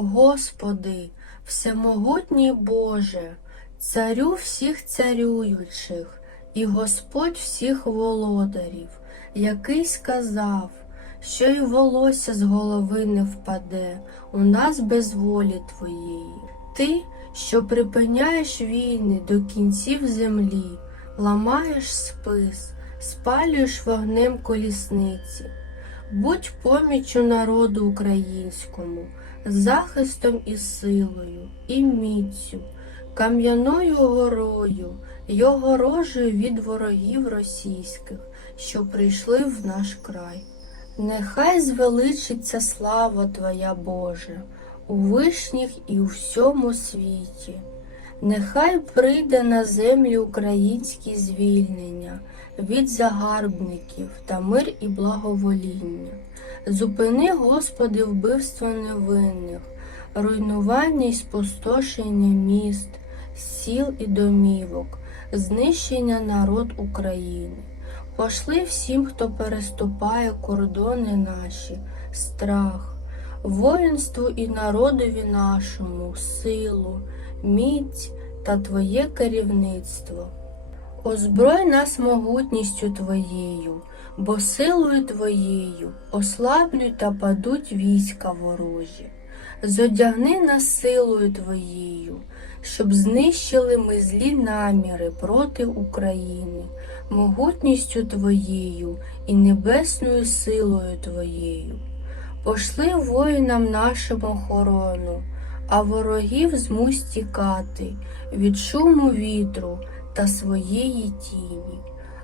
Господи, всемогутній Боже, царю всіх царюючих і Господь всіх володарів, який сказав, що й волосся з голови не впаде у нас без волі Твоєї. Ти, що припиняєш війни до кінців землі, ламаєш спис, спалюєш вогнем колісниці. Будь поміччю народу українському, захистом і силою, і міцю, кам'яною горою й огорожею від ворогів російських, що прийшли в наш край. Нехай звеличиться слава Твоя Боже у вишніх і у всьому світі. Нехай прийде на землі українські звільнення від загарбників та мир і благовоління. Зупини, Господи, вбивство невинних, руйнування і спустошення міст, сіл і домівок, знищення народ України. Пошли всім, хто переступає кордони наші, страх, воїнству і народові нашому, силу, міць та Твоє керівництво. Озброй нас могутністю Твоєю, бо силою Твоєю ослаблють та падуть війська ворожі. Зодягни нас силою Твоєю, щоб знищили ми злі наміри проти України, могутністю Твоєю і небесною силою Твоєю. Пошли воїнам нашим охорону, а ворогів змусь тікати від шуму вітру та своєї тіні.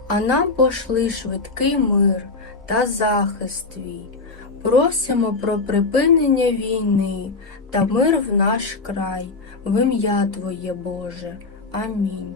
А нам пошли швидкий мир та захист твій. Просимо про припинення війни та мир в наш край, в ім'я Твоє Боже. Амінь.